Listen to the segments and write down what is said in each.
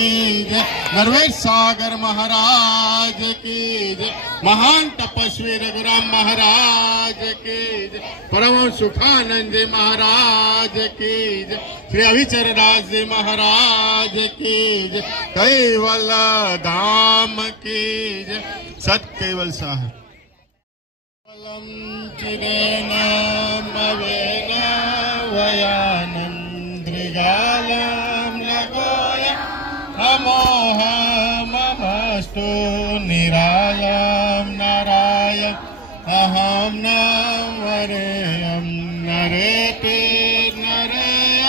की जय, नरवेश सागर महाराज की जय, महान तपस्वी रघुराम महाराज की जय, परम सुखानंद जी महाराज की जय, श्री अभिचरदास जी महाराज की जय, कैवल धाम की जय, सत कैवल साहब। चिरेण मवेन वयानं दृगालं लगोय अमोहमस्तु निरायं नराय अहं न वरेयं नरेति नरेय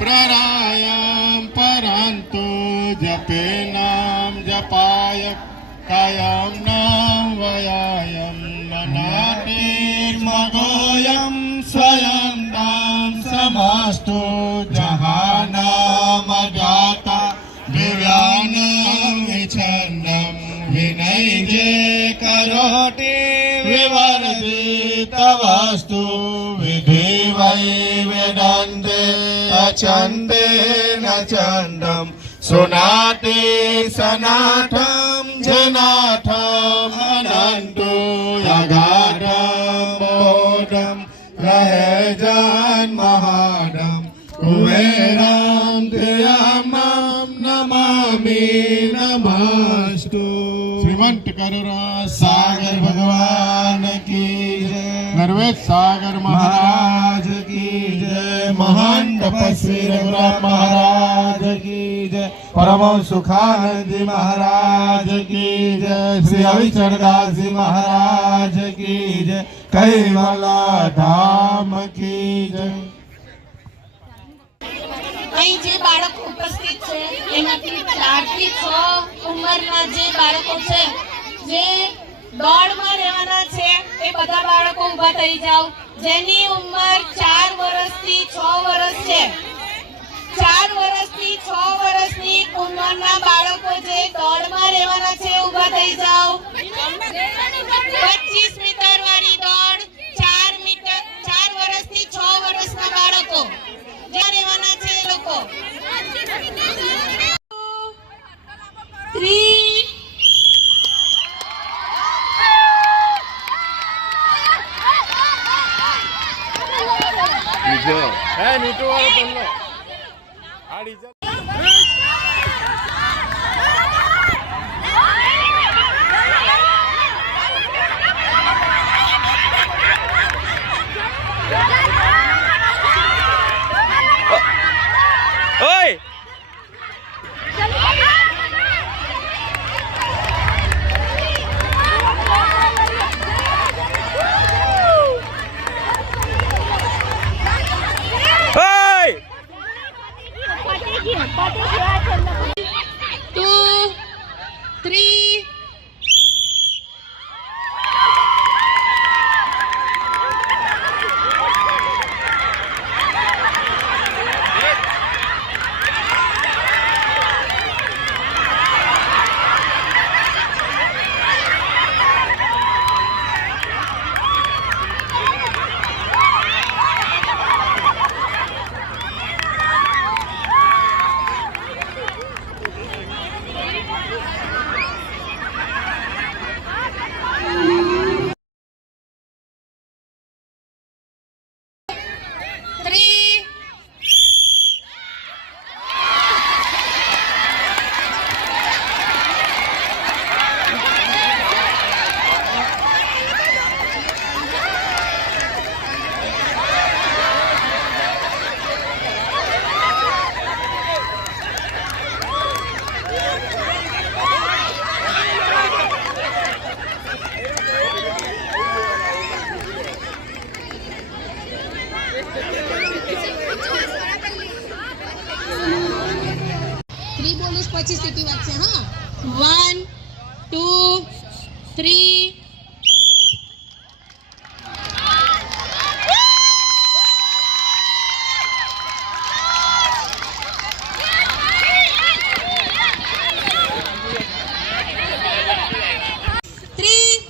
प्ररायं परन्तु जपेनां जपाय कायं न वयायं ननातिर्मगोयं स्वयं दां समास्तु जहानामजाता दिव्यानं विच्छन्नं विनैजे करोति विवर्जितवस्तु विधि वै वेदान्ते अचन्दे न चन्दं सुनाति सनाथं जनाथं अनन्तु यगाढं बोधं रहे जन्महाडं कुबेरं धियामं नमामि नमस्तु। श्रीमंत करुणा सागर भगवान की जय, नरवेश सागर महाराज की जय, महान तपस्वी रघुराम महाराज की जय, परम सुखानंद जी महाराज की जय, श्री अभिचरदास जी महाराज की जय, कैवल धाम की जय। અહીં જે બાળકો ઉપસ્થિત છે એમાંથી 4 થી 6 ઉંમરના જે બાળકો છે જે દોડમાં રહેવાના છે એ બધા બાળકો ઊભા થઈ જાવ। જેની ઉંમર 4 વર્ષથી 6 વર્ષ છે, 4 વર્ષથી 6 વર્ષની ઉંમરના બાળકો જે દોડમાં રહેવાના છે ઊભા થઈ જાવ। 25 મીટર વાળી દોડ 4 મીટર 4 વર્ષથી 6 વર્ષના બાળકો જ્યાં રહેવાના છે એ લોકો। 3 नीटू वाला बनलो आड़ी ओए પછી સીટી વાગશે। હા 1 2 3 3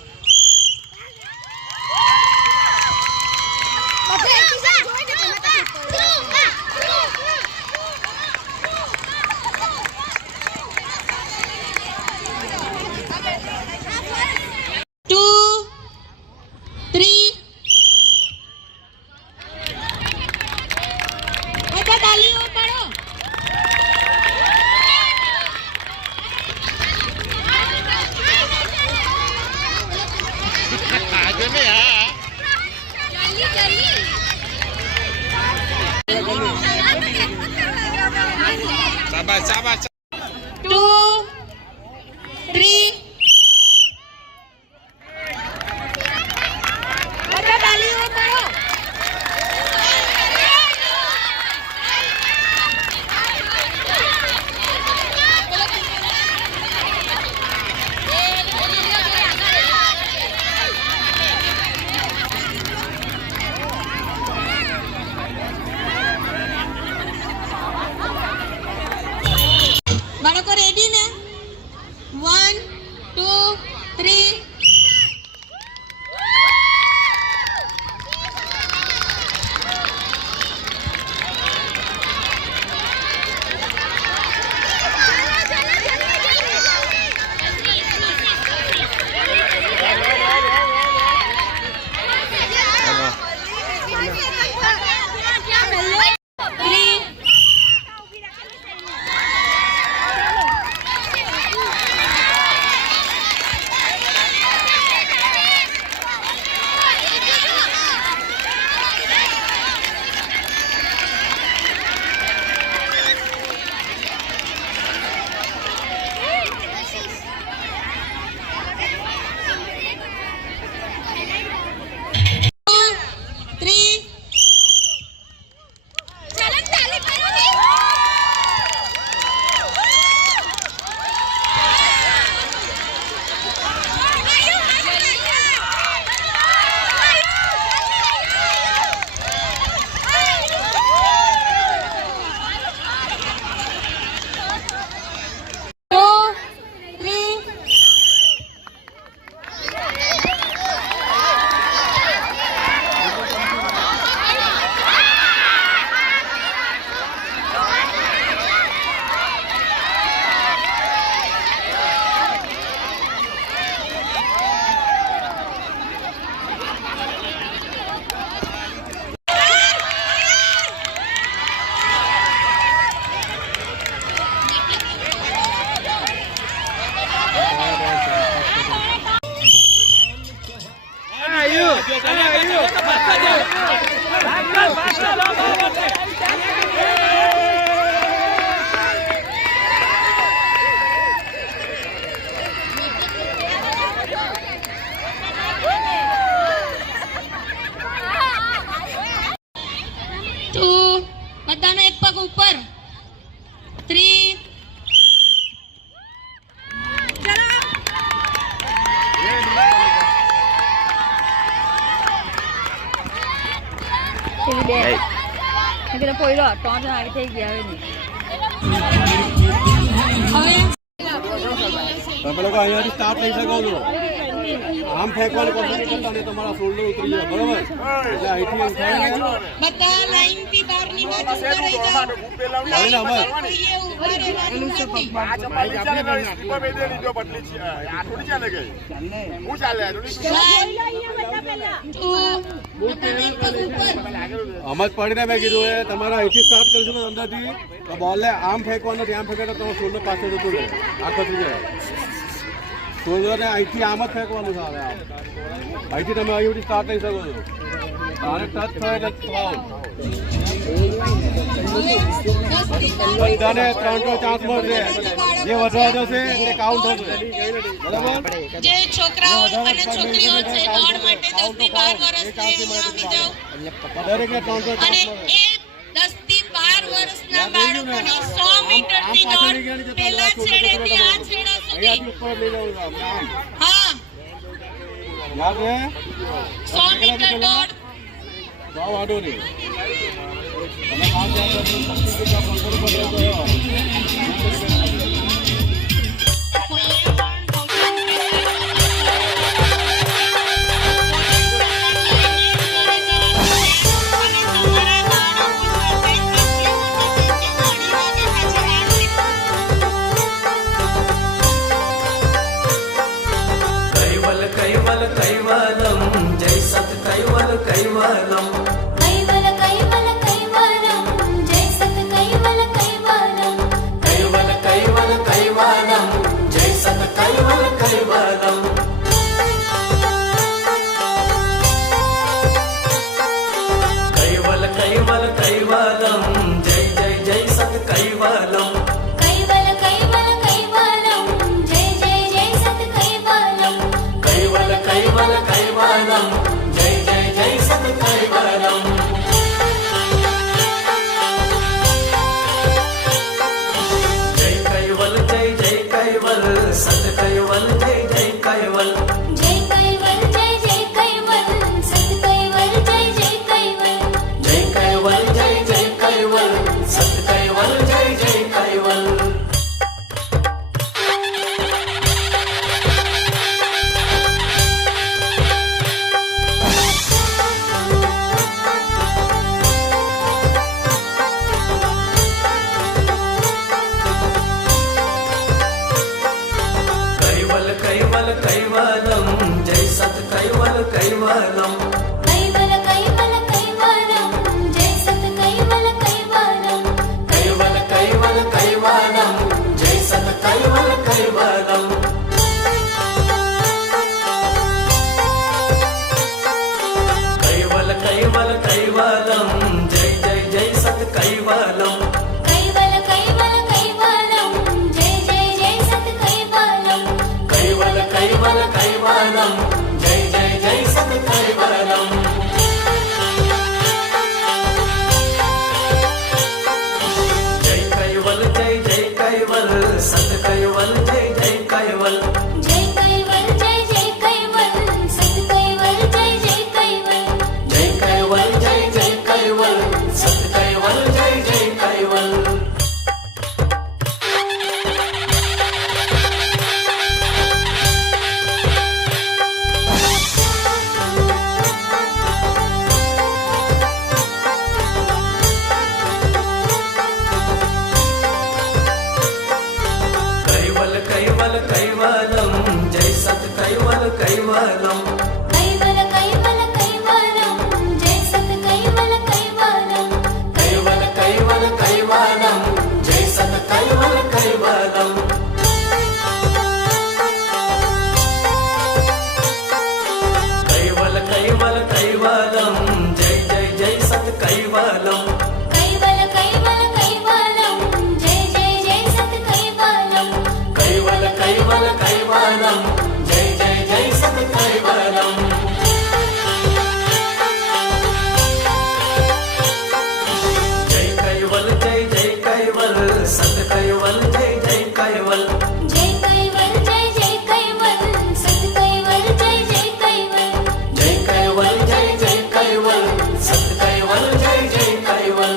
तुम्ही हा शाबाश 2 3 બાળકો રેડી ને 1 2 3 બધાનો એક પગ ઉપર 3 Kita poin lah, tuan tuan lagi tiga hari ni. હવે તમે લોકો અહીંયાથી સ્ટાર્ટ થઈ શકો છો. આમ ફેંકવાની કોશિશ કરતા ને તમારા શોલ્ડર ઉતરી જાય, બરાબર? એટલે અહીંથી એમ થાય ને બધા લાઈન થી બહારની બાજુ ઉભા રહી જાઓ. ભાઈને અમાર કોઈએ ઊભા રહેવાનું નથી. બધાનો એક પગ ઉપર આમ જ પડીને મેં કીધું એ તમારા અહીંથી સ્ટાર્ટ કરીશું ને અંદરથી તો બોલને આમ ફેંકવાનું નથી, આમ ફેંકે તો તમારો શોલ્ડર પાછળ જતું રહે, આ ખસી જાય. શોલ્ડરને અહીંથી આમ જ ફેંકવાનું છે. હવે અહીંથી તમે અહીંથી સ્ટાર્ટ થઈ શકો છો. તારે ટચ થાય એટલે ફાઉલ. બધાને 3 ચાન્સ મળશે. જે વધવા જશે તે કાઉન્ટ થશે, બરાબર? જે છોકરાઓ અને છોકરીઓ છે દોડ માટે 10 થી 12 વર્ષના અહીંયા આવી જાઓ. દરેકને 3 અને ચાન્સ એ 10 થી 12 વર્ષના બાળકોની 100 મીટરની દોડ પહેલા છેડેથી આ છેડા સુધી. અહીંયાથી ઉપર લઈ જવું છે આમ. હા, યાદ છે? 100 મીટર દોડ. જાઓ વાંધો નહીં. તમે કામ યાદ કરજો, 25 15 પર રહેતો હોય. कैवल कैवलम जय सत कैवल कैवलम कैवल कैवल कैवलम जय सत कैवल कैवलम कैवल कैवल कैवलम कैवल कैवल कैवलम जय सत कैवल कैवलम कैवल कैवल कैवलम जय सत कैवल कैवलम कैवल कैवल कैवलम जय जय जय सत कैवलम कैवल कैवल कैवलम जय जय जय सत कैवलम कैवल कैवल कैवलम जय जय जय सत कैवलम जय कैवल जय जय कैवल सत कैवल जय जय कैवल जय कैवल जय जय कैवल सत कैवल जय जय कैवल जय कैवल जय जय कैवल सत कैवल जय जय कैवल कैवल कैवल कैवलम जय सत कैवल कैवलम कैवल कैवल कैवलम जय सत कैवल कैवलम कैवल कैवल कैवलम जय सत कैवल कैवलम कैवल कैवल कैवलम जय जय जय सत कैवलम कैवल कैवल कैवलम जय जय जय सत कैवलम कैवल कैवल कैवलम जय जय जय सत कैवलम जय कैवल जय जय कैवल सत कैवल जय जय कैवल जय कैवल जय जय कैवल सत कैवल जय जय कैवल जय कैवल जय जय कैवल सत कैवल जय जय कैवल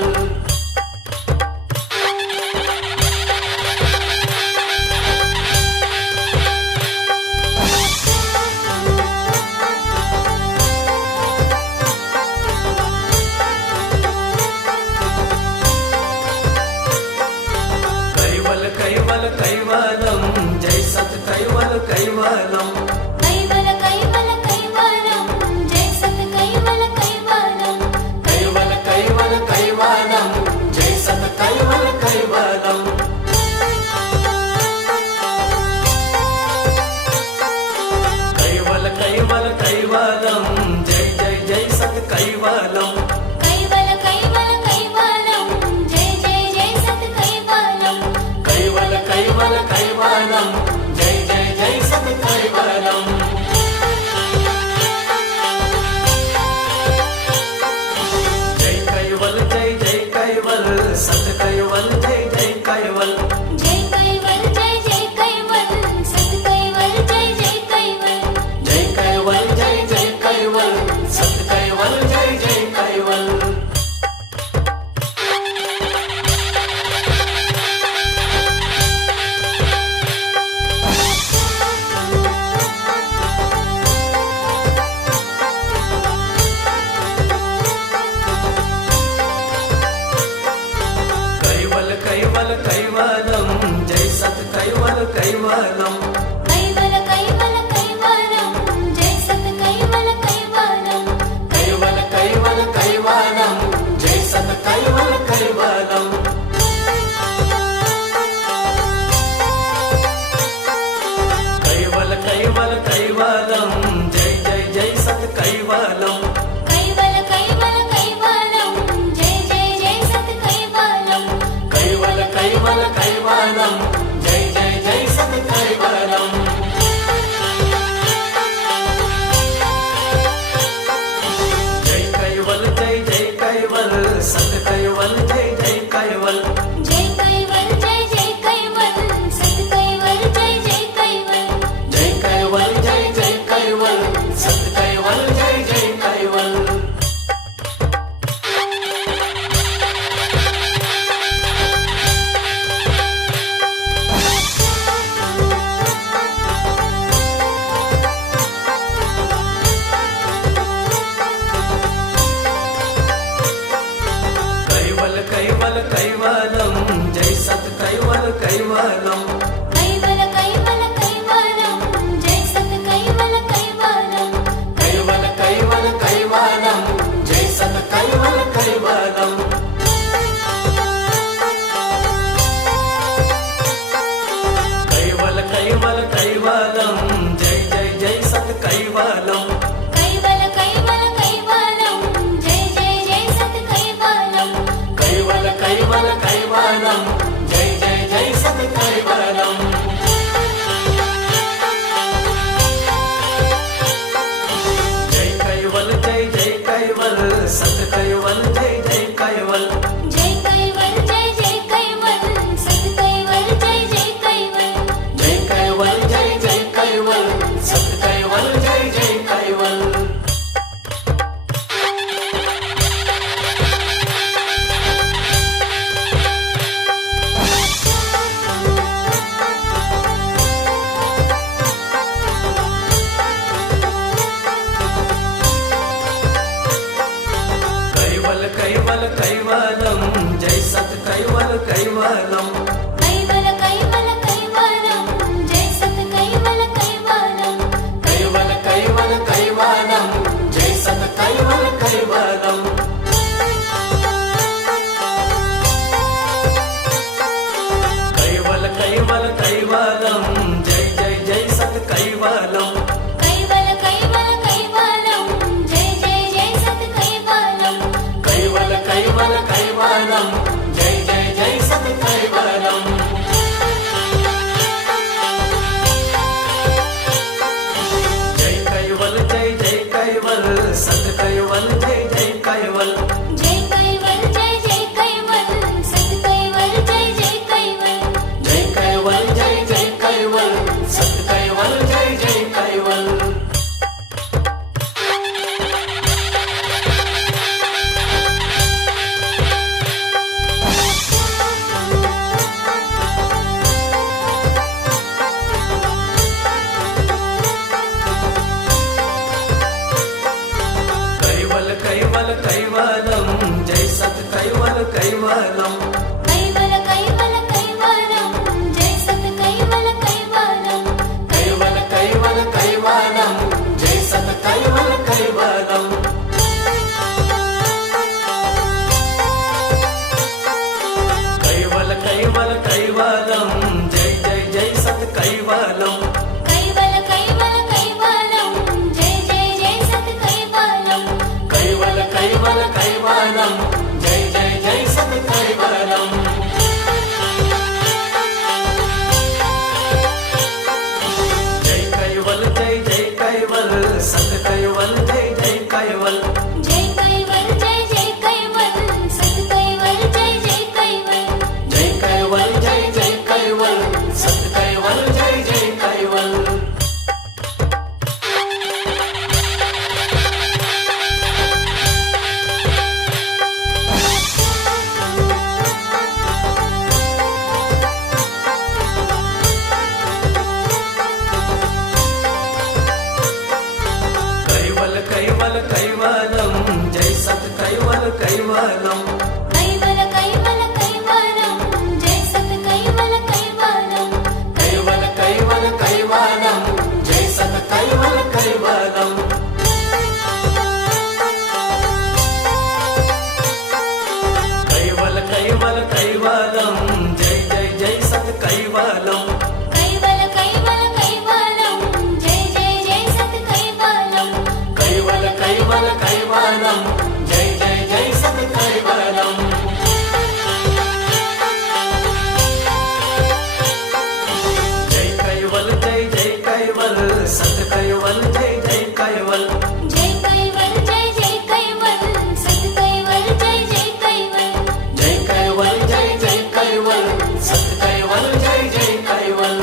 कैवल कैवल कैवलम जय सत कैवल कैवलम कैवल कैवल कैवलम जय सत कैवल कैवलम कैवल कैवल कैवलम जय सत कैवल कैवलम कैवल कैवल कैवलम जय जय जय सत कैवलम कैवल कैवल कैवलम जय जय जय सत कैवलम कैवल कैवल कैवलम जय जय जय सत कैवलम जय कैवल जय जय कैवल सत कैवल जय जय कैवल जय कैवल जय जय कैवल सत कैवल जय जय कैवल जय कैवल जय जय कैवल सत कैवल जय जय कैवल कैवल कैवल कैवलम जय सत कैवल कैवलम कैवल कैवल कैवलम जय सत कैवल कैवलम कैवल कैवल कैवलम जय सत कैवल कैवलम कैवल कैवल कैवलम जय जय जय सत कैवलम कैवल कैवल कैवलम जय जय जय सत कैवलम कैवल कैवल कैवलम जय जय जय सत कैवलम जय कैवल जय जय कैवल सत कैवल जय जय कैवल जय कैवल जय जय कैवल सत कैवल जय जय कैवल जय कैवल जय जय कैवल सत कैवल जय जय कैवल कैवल कैवल कैवलम जय सत कैवल कैवलम कैवल कैवल कैवलम जय सत कैवल कैवलम कैवल कैवल कैवलम कैवल कैवल कैवलम जय सत कैवल कैवलम कैवल कैवल कैवलम जय सत कैवल कैवलम कैवल कैवल कैवलम जय जय जय सत कैवलम कैवल कैवल कैवलम जय जय जय सत कैवलम कैवल कैवल कैवलम जय जय जय सत कैवलम जय कैवल जय जय कैवल सत कैवल जय जय कैवल जय कैवल जय जय कैवल सत कैवल जय जय कैवल जय कैवल जय जय कैवल सत कैवल जय जय कैवल कैवल कैवल कैवलम जय सत कैवल कैवलम कैवल कैवल कैवलम जय सत कैवल कैवलम कैवल कैवल कैवलम जय सत कैवल कैवलम कैवल कैवल कैवलम जय जय जय सत कैवलम कैवल कैवल कैवलम जय जय जय सत कैवलम कैवल कैवल कैवलम जय जय जय सत कैवलम जय कैवल जय जय कैवल सत कैवल जय जय कैवल जय कैवल जय जय कैवल सत कैवल जय जय कैवल जय कैवल जय जय कैवल सत कैवल जय जय कैवल कैवल कैवल कैवलम जय सत कैवल कैवलम कैवल कैवल कैवलम जय सत कैवल कैवलम कैवल कैवल कैवलम जय सत कैवल कैवलम कैवल कैवल कैवलम जय जय जय सत कैवलम कैवल कैवल कैवलम जय जय जय सत कैवलम कैवल कैवल कैवलम जय जय जय सत कैवलम जय कैवल जय जय कैवल सत कैवल जय जय कैवल जय कैवल जय जय कैवल सत कैवल जय जय कैवल जय कैवल जय जय कैवल सत कैवल जय जय कैवल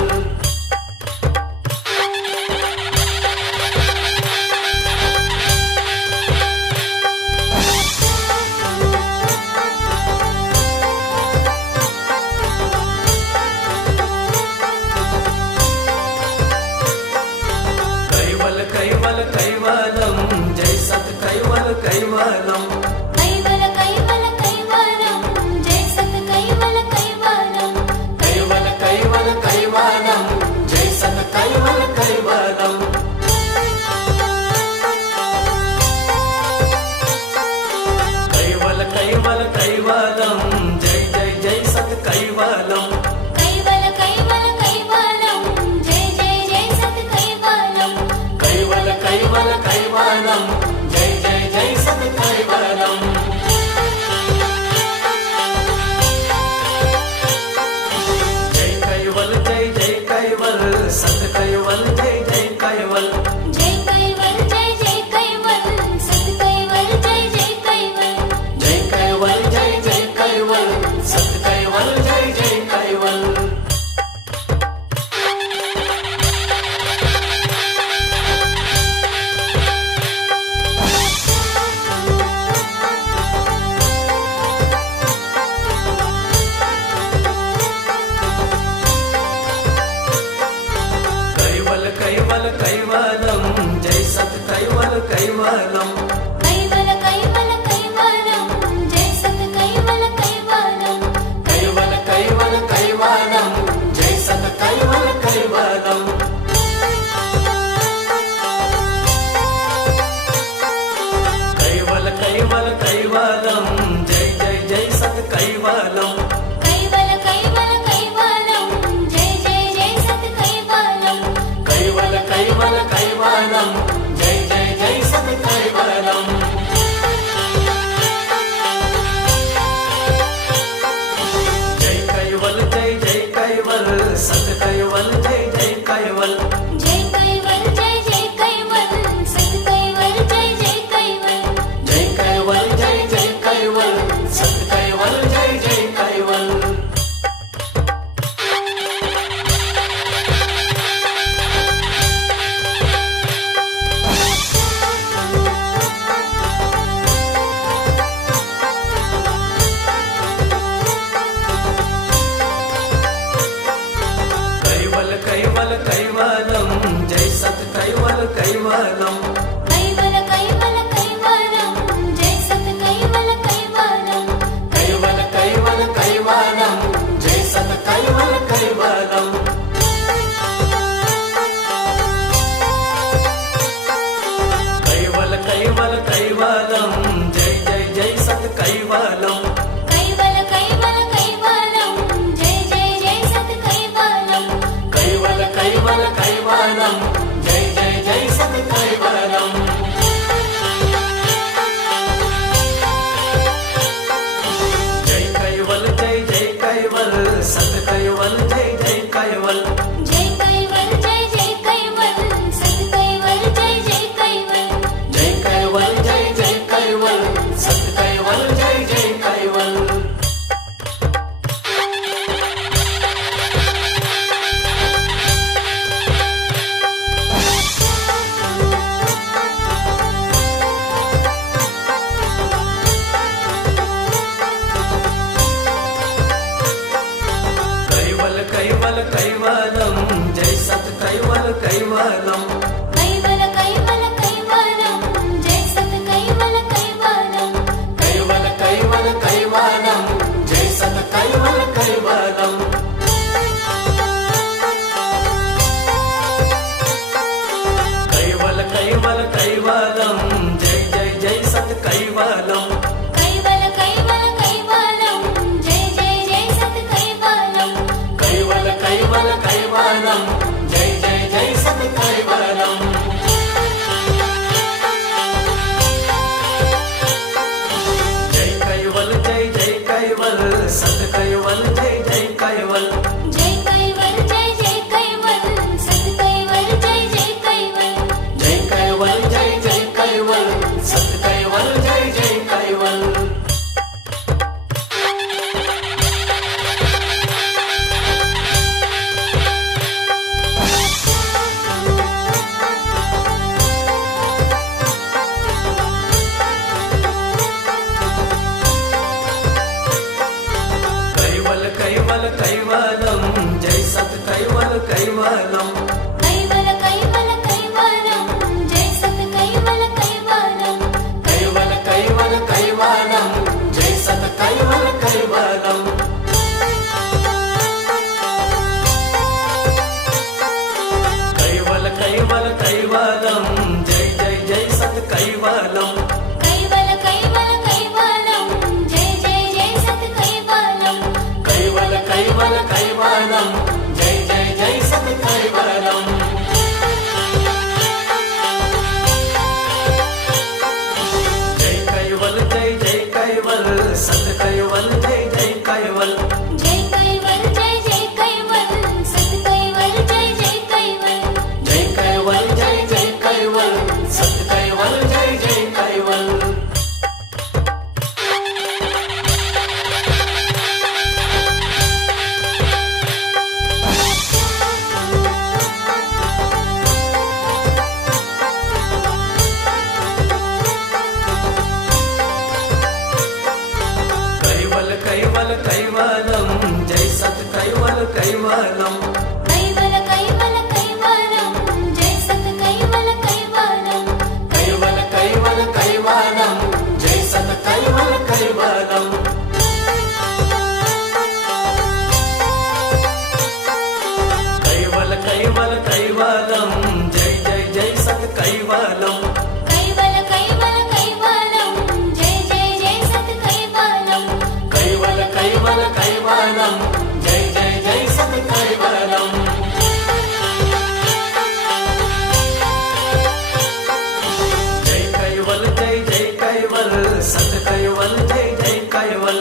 कैवल कैवल कैवलम जय सत कैवल कैवलम कैवल कैवल कैवलम जय सत कैवल कैवलम कैवल कैवल कैवलम जय सत कैवल कैवलम कैवल कैवल कैवलम जय जय जय सत कैवलम कैवल कैवल कैवलम जय जय जय सत कैवलम कैवल कैवल कैवलम जय जय जय सत कैवलम जय कैवल जय जय कैवल सत कैवल जय जय कैवल जय कैवल जय जय कैवल सत कैवल जय जय कैवल जय कैवल जय जय कैवल सत कैवल जय जय कैवल कैवलम कैवल कैवल कैवलम जय सत कैवल कैवलम कैवल कैवल कैवलम जय जय जय सत कैवलम कैवल कैवल कैवलम जय जय जय सत कैवलम कैवल कैवल कैवलम जय जय जय सत कैवलम जय कैवल जय जय कैवल सत कैवल जय जय कैवल जय कैवल जय जय कैवल सत कैवल जय जय कैवल जय कैवल जय जय कैवल सत कैवल जय जय कैवल कैवल कैवल कैवलम जय सत कैवल कैवलम कैवल कैवल कैवलम जय सत कैवल कैवलम कैवल कैवल कैवलम जय सत कैवल कैवलम कैवल कैवल कैवलम जय जय जय सत कैवलम कैवल कैवल कैवलम जय जय जय सत कैवलम कैवल कैवल कैवलम जय जय जय सत कैवलम जय कैवल जय जय कैवल सत कैवल जय जय कैवल जय कैवल जय जय कैवल सत कैवल जय जय कैवल जय कैवल जय जय कैवल सत कैवल जय जय कैवल कैवल कैवल कैवलम जय सत कैवल कैवलम कैवल कैवल कैवलम जय सत कैवल कैवलम कैवल कैवल कैवलम जय सत कैवल कैवलम कैवल कैवल कैवलम जय जय जय सत कैवलम कैवल कैवल कैवलम जय जय जय सत कैवलम कैवल कैवल कैवलम जय जय जय सत कैवलम जय कैवल जय जय कैवल सत कैवल जय जय कैवल जय कैवल जय जय कैवल सत कैवल जय जय कैवल जय कैवल जय जय कैवल सत कैवल जय जय कैवल कैवल कैवल कैवलम जय सत कैवल कैवलम कैवल कैवल कैवलम जय सत कैवल कैवलम कैवल कैवल कैवलम जय सत कैवल कैवलम कैवल कैवल कैवलम जय जय जय सत कैवलम कैवल कैवल कैवलम जय जय जय सत कैवलम कैवल कैवल कैवलम जय जय जय सत कैवलम जय कैवल जय जय कैवल सत कैवल जय जय कैवल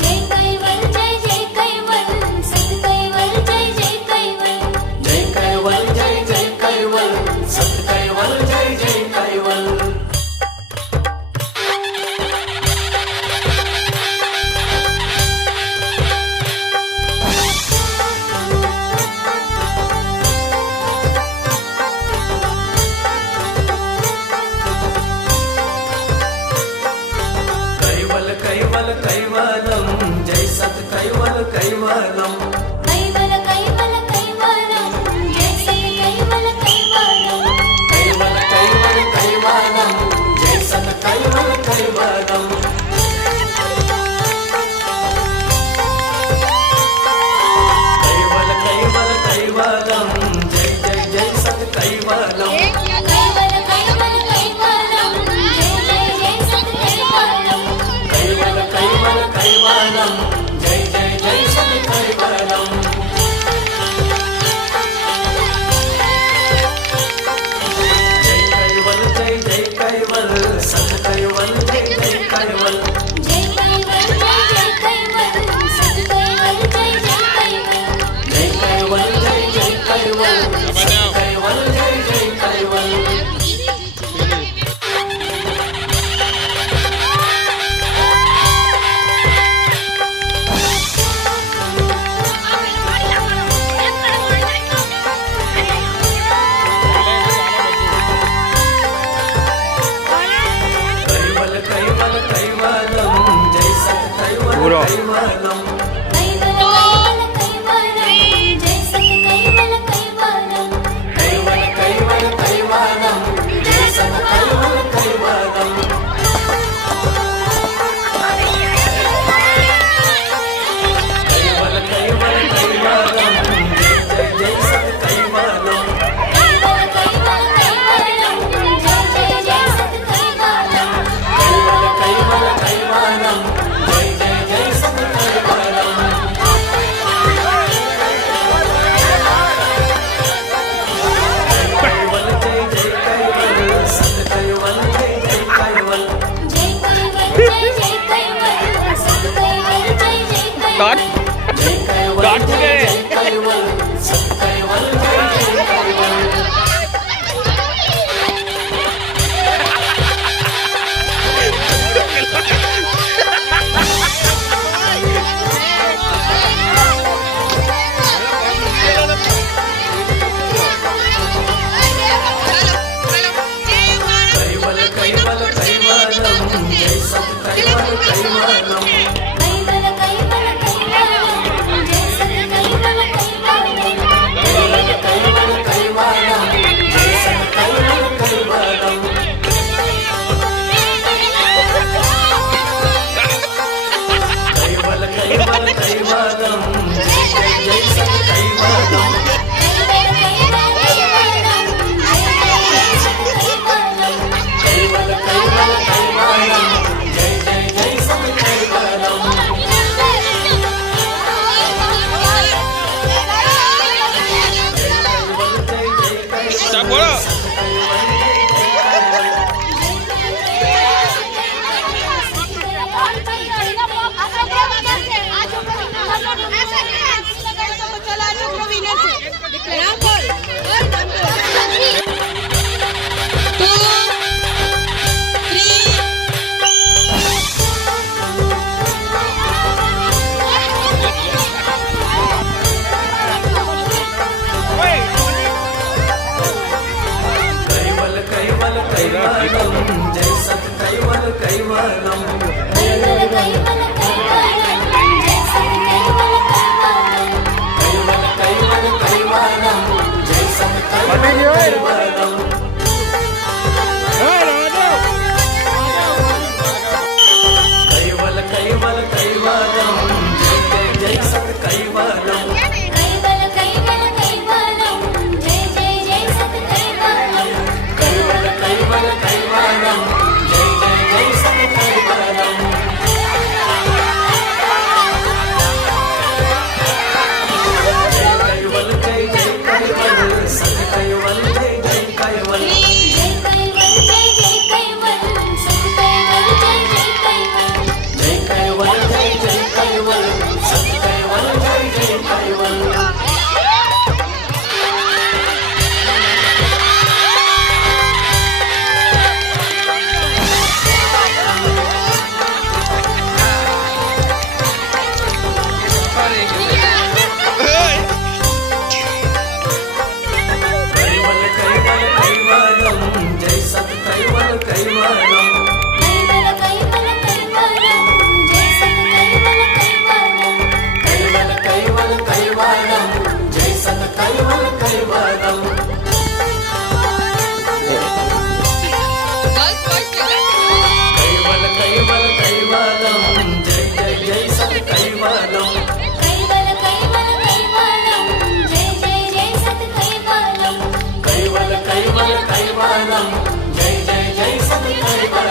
जय कैवल जय जय कैवल सत कैवल जय जय कैवल जय कैवल जय जय कैवल सत कैवल जय जय कैवल कैवल कैवल कैवलम कैवलम कैवल कैवल जय सत कैवल कैवलम कैवल कैवल कैवलम जय सत कैवल कैवलम कैवल कैवल कैवलम जय जय सत कैवलम कैवल कैवल कैवलम जय जय जय सत कैवलम कैवल कैवल कैवलम जय जय जय सत कैवलम कैवल जय जय कैवल सत कैवल जय जय कैवल जय कैवल जय जय कैवल सत कैवल जय जय कैवल जय कैवल जय जय कैवल सत कैवल जय जय कैवल कैवल कैवल कैवलम जय सत कैवल कैवलम कैवल कैवल कैवलम जय सत कैवल कैवलम कैवल कैवल कैवलम जय सत कैवल कैवलम कैवल कैवल कैवलम जय जय जय सत कैवलम कैवल कैवल कैवलम जय जय जय सत कैवलम कैवल कैवल कैवलम जय जय जय सत कैवलम कैवल जय जय कैवल सत कैवल जय जय कैवल कैवल कैवल कैवलम जय सत कैवल कैवलम कैवल कैवल कैवलम जय सत कैवल कैवलम कैवल कैवल कैवलम जय सत कैवल कैवलम कैवल कैवल कैवलम जय जय जय सत कैवलम कैवल कैवल कैवलम जय जय जय सत कैवलम कैवल कैवल कैवलम जय जय जय सत कैवलम जय कैवल जय जय कैवल सत कैवल जय जय कैवल जय कैवल जय जय कैवल सत कैवल जय जय कैवल जय कैवल जय जय कैवल सत कैवल जय जय कैवल कैवल कैवल कैवलम जय सत कैवल कैवलम कैवल कैवल कैवलम जय सत कैवल कैवलम कैवल कैवल कैवलम जय सत कैवल कैवलम कैवल कैवल कैवलम जय जय जय सत कैवलम कैवल कैवल कैवलम जय जय जय सत कैवलम कैवल कैवल कैवलम जय जय जय सत कैवलम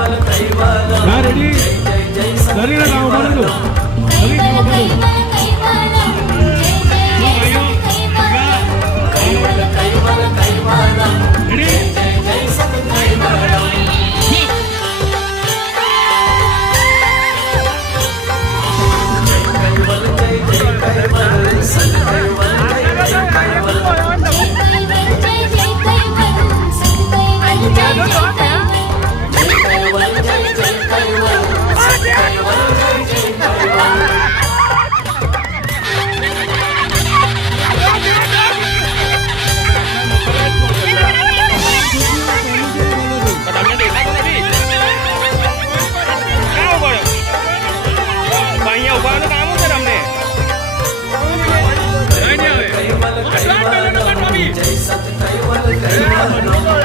कैवल कैवलम रेडी जय जय सत शरीर लाओ बोलो कैवल कैवल कैवलम जय जय जय सत कैवलम कैवल कैवल कैवलम जय जय सत कैवलम कैवल जय जय कैवल सत कैवल जय जय कैवल कैवल जय जय कैवल सत कैवल जय जय कैवल कैवल कैवलम जय सत कैवल कैवलम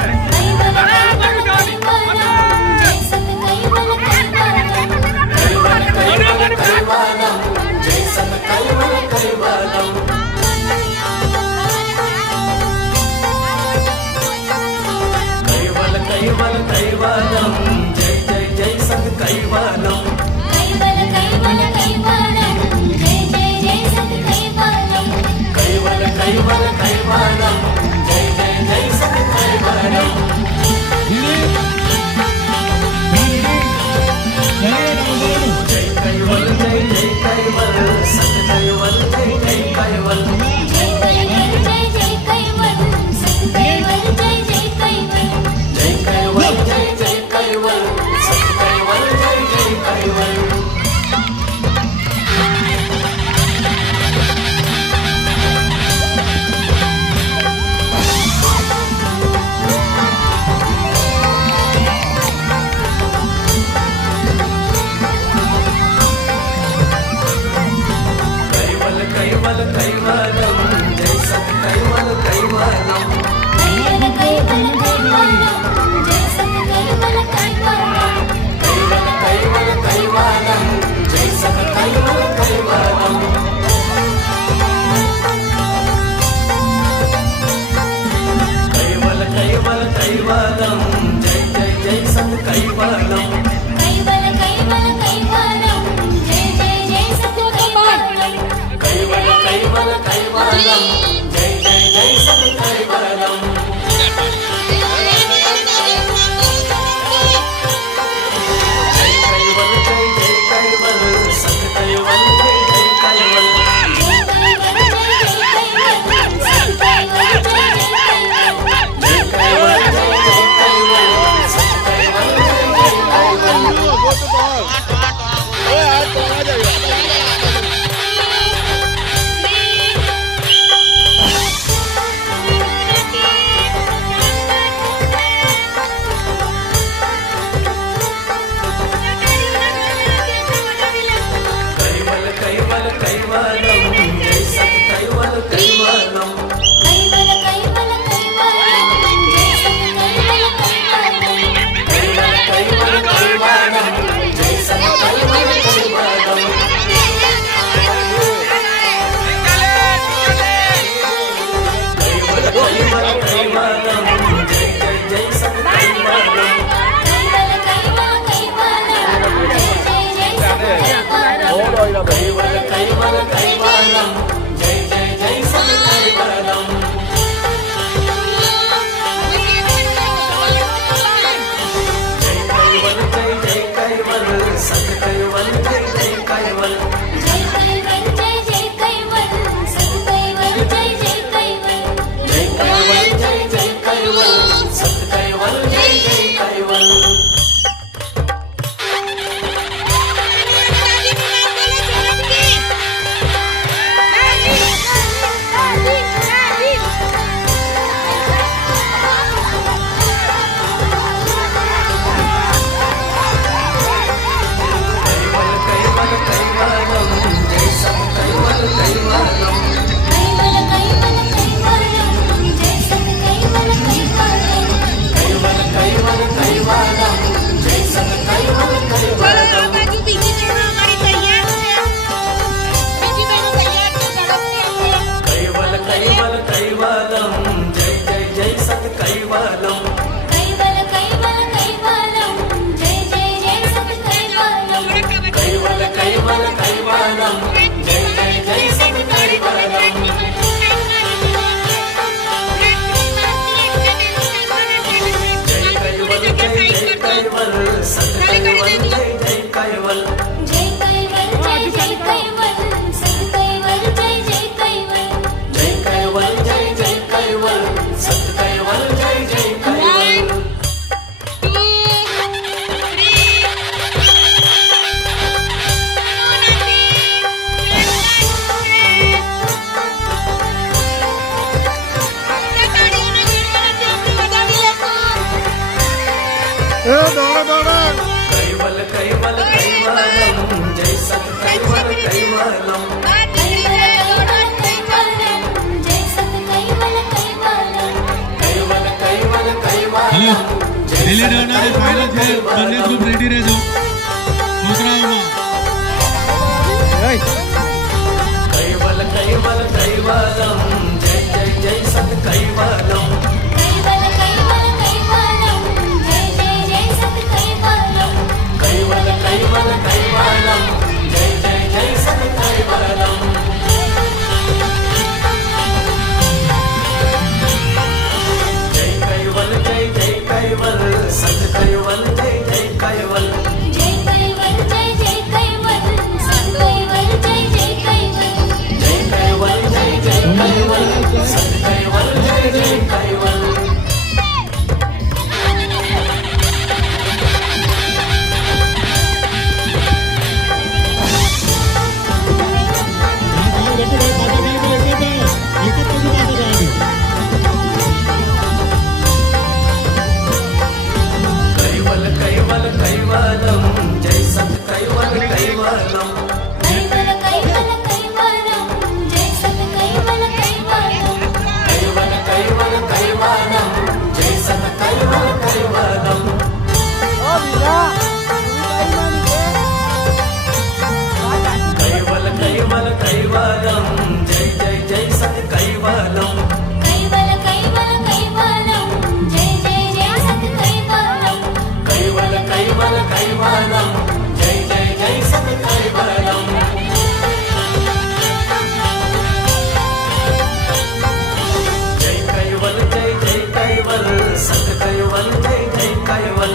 कैवल कैवलम जय सत कैवल कैवलम कैवल कैवल कैवलम जय जय जय सत कैवलम कैवल कैवल कैवलम जय जय जय सत कैवलम कैवल कैवल कैवलम जय जय जय सत कैवलम जय कैवल जय जय कैवल सत कैवल जय जय कैवल जय कैवल जय जय कैवल जय कैवल जय जय कैवल सत कैवल जय जय कैवल कैवल कैवल कैवलम जय सत कैवल कैवलम कैवल कैवल कैवलम जय सत कैवल कैवलम कैवल कैवल कैवलम जय सत कैवल कैवलम कैवल कैवल कैवलम जय जय जय सत कैवलम कैवल कैवल कैवलम जय जय जय सत कैवलम कैवल कैवल कैवलम जय जय जय सत कैवलम जय कैवल जय जय कैवल सत कैवल जय जय कैवल जय कैवल जय जय कैवल सत कैवल जय जय कैवल गो टू बॉल ओए आज तो आ जाएगा ફાઇનલ છે બંને ગ્રુપ રેડી રહેજો છોકરાઓમાં कैवल कैवल कैवलम जय जय जय सत कैवलम कैवल कैवल कैवलम जय जय जय सत कैवलम कैवल कैवल कैवलम जय जय जय सत कैवलम जय कैवल जय जय कैवल सत कैवल जय जय कैवल जय कैवल जय जय कैवल सत कैवल जय जय कैवल जय कैवल जय जय कैवल सत कैवल जय जय कैवल कैवल कैवल कैवलम जय सत कैवल कैवलम कैवल कैवल कैवलम जय सत कैवल कैवलम कैवल कैवल कैवलम जय सत कैवल कैवलम कैवल कैवल कैवलम जय जय जय सत कैवलम कैवल कैवल कैवलम जय जय जय सत कैवलम कैवल कैवल कैवलम जय जय जय सत कैवलम जय कैवल जय जय कैवल सत कैवल जय जय कैवल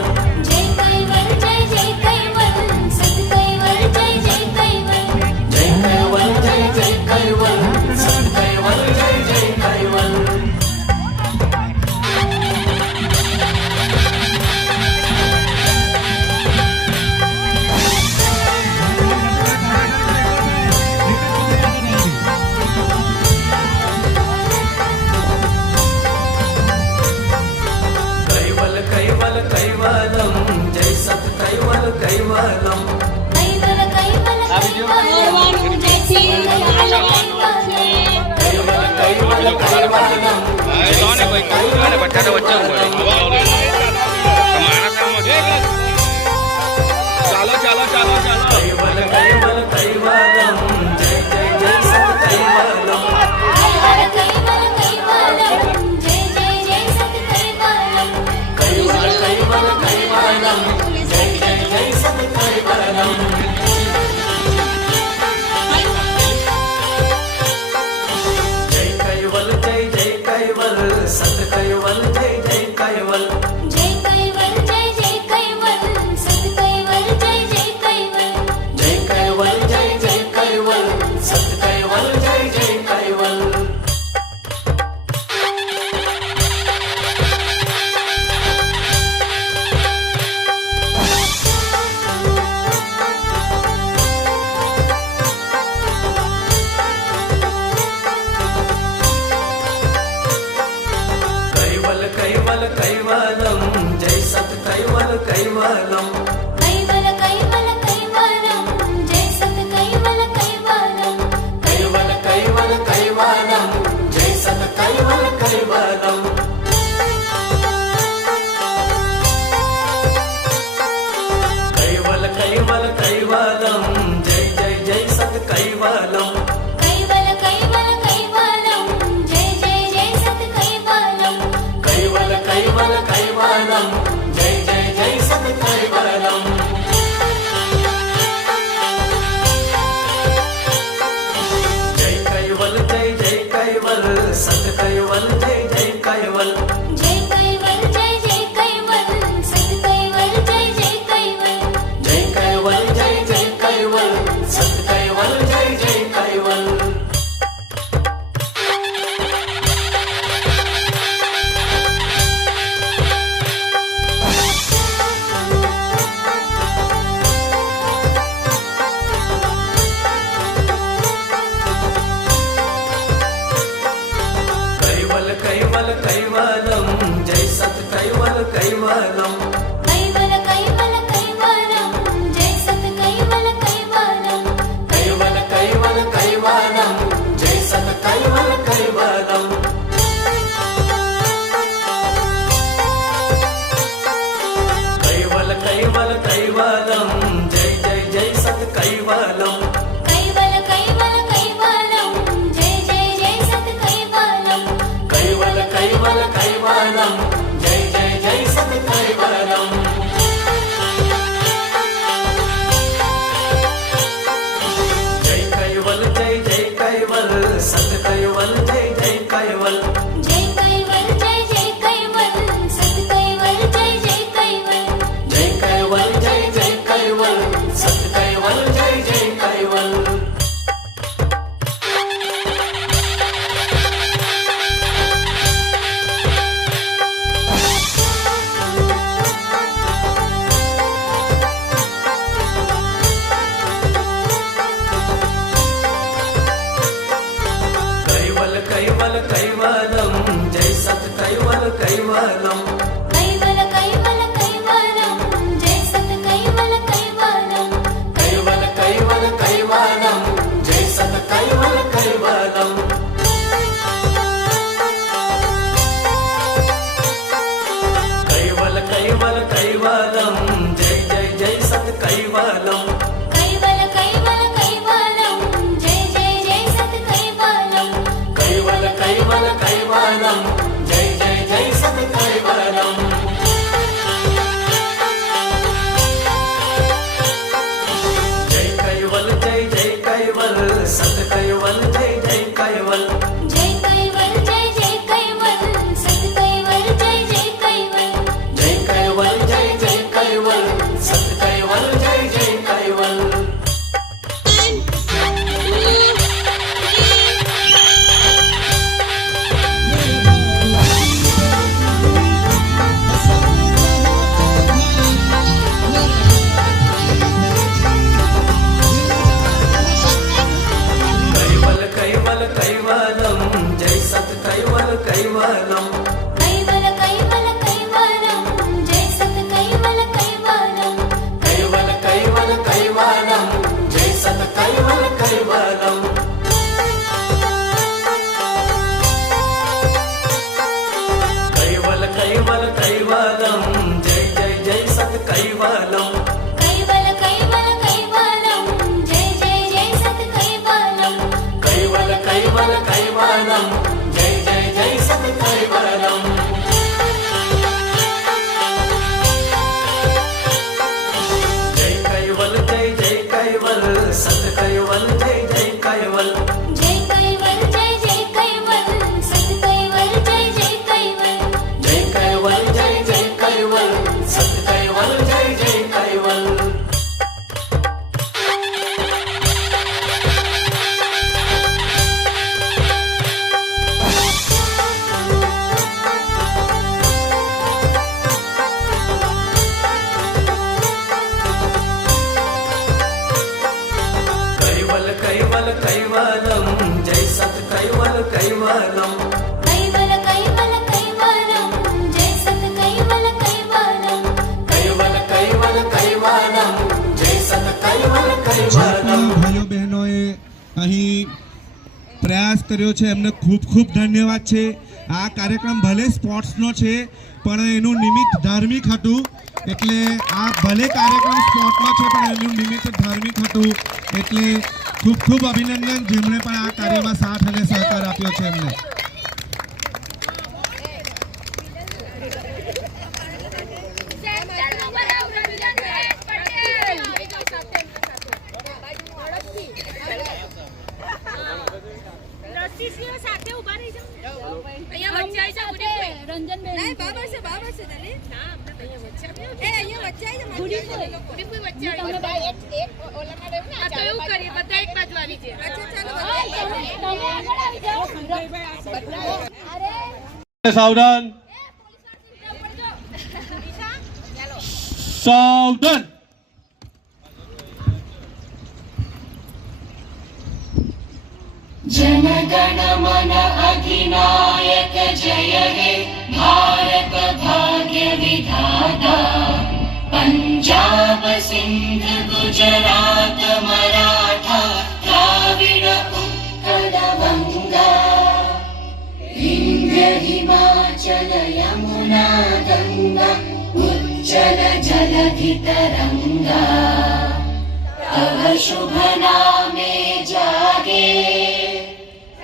जय कैवल जय जय कैवल सत कैवल जय जय कैवल जय कैवल जय जय कैवल सत कैवल जय जय कैवल कैवल कैवल कैवलम जय सत कैवल कैवलम कैवल कैवल कैवलम जय सत कैवल कैवलम कैवल कैवल कैवलम बटाटा बच्चा चालो चालो चालो चालो कैवल कैवल कैवलम जय जय जय सत कैवलम कैवल कैवल कैवलम जय जय जय सत कैवलम कैवल कैवल कैवलम जय जय जय सत कैवलम जय कैवल जय जय कैवल सत कैवल जय जय कैवल जय कैवल जय जय कैवल सत कैवल जय जय कैवल जय कैवल जय जय कैवल सत कैवल जय जय कैवल कैवल कैवल कैवलम जय सत कैवल कैवलम कैवल कैवल कैवलम जय सत कैवल कैवलम कैवल कैवल कैवलम जय सत कैवल कैवलम कैवल कैवल कैवलम जय जय जय सत कैवलम कैवल कैवल कैवलम जय जय जय सत कैवलम कैवल कैवल कैवलम जय जय जय सत कैवलम कैवल कैवल कैवलम जय जय जय सत कैवलम कैवल कैवल कैवलम जय जय जय सत कैवलम जय कैवल सत कैवल जय जय कैवल जय कैवल जय जय कैवल सत कैवल जय जय कैवल जय कैवल जय जय कैवल सत कैवल जय जय कैवल कैवल कैवल कैवलम जय सत कैवल कैवलम कैवल कैवल कैवलम जय सत कैवल कैवलम कैवल कैवल कैवलम जय सत कैवल कैवलम ભાઈઓ બહેનોએ અહીં પ્રયાસ કર્યો છે એમને ખૂબ ખૂબ ધન્યવાદ છે. આ કાર્યક્રમ ભલે સ્પોર્ટ્સનો છે પણ એનું નિમિત્ત ધાર્મિક હતું, એટલે આ ભલે કાર્યક્રમ સ્પોર્ટ્સનો છે પણ એનું નિમિત્ત ધાર્મિક હતું, એટલે ખૂબ ખૂબ અભિનંદન જેમણે પણ આ કાર્યમાં સાથ અને સહકાર આપ્યો છે એમને. સાવધાન સાવધાન जनगण मन अधिनायक जय हे भारत भाग्य विधाता पंजाब सिंध गुजरात मराठा द्राविड उत्कल बंगा विंध्य हिमाचल यमुना गंगा उज्जल जलधि तरंगा तव शुभ नामे जागे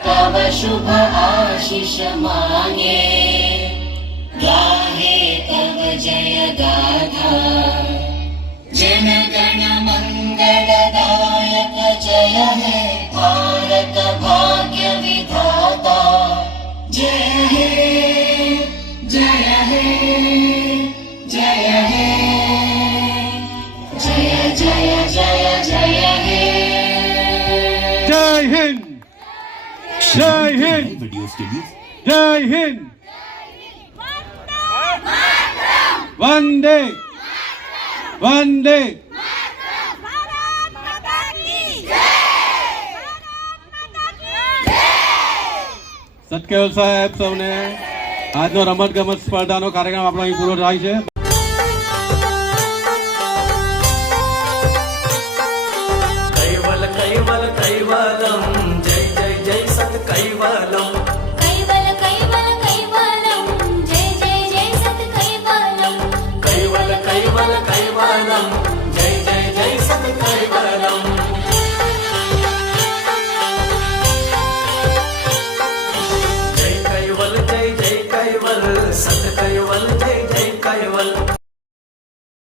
तव शुभ आशीष मांगे गाहे तव जय गाथा जन गण मंगलदायक जय हे भारत भाग्य विधाता जय हे जय हे जय हे जय जय जय जय हे जय हिंद जय हिंद जय हिंद वंदे वंदे સતકેવલ સાહેબ સૌને આજનો રમત ગમત સ્પર્ધાનો કાર્યક્રમ આપણો અહીં પૂરો થાય છે. कैवल कैवल कैवलम जय जय जय सत कैवलम कैवल कैवल कैवलम जय जय जय सत कैवलम कैवल कैवल कैवलम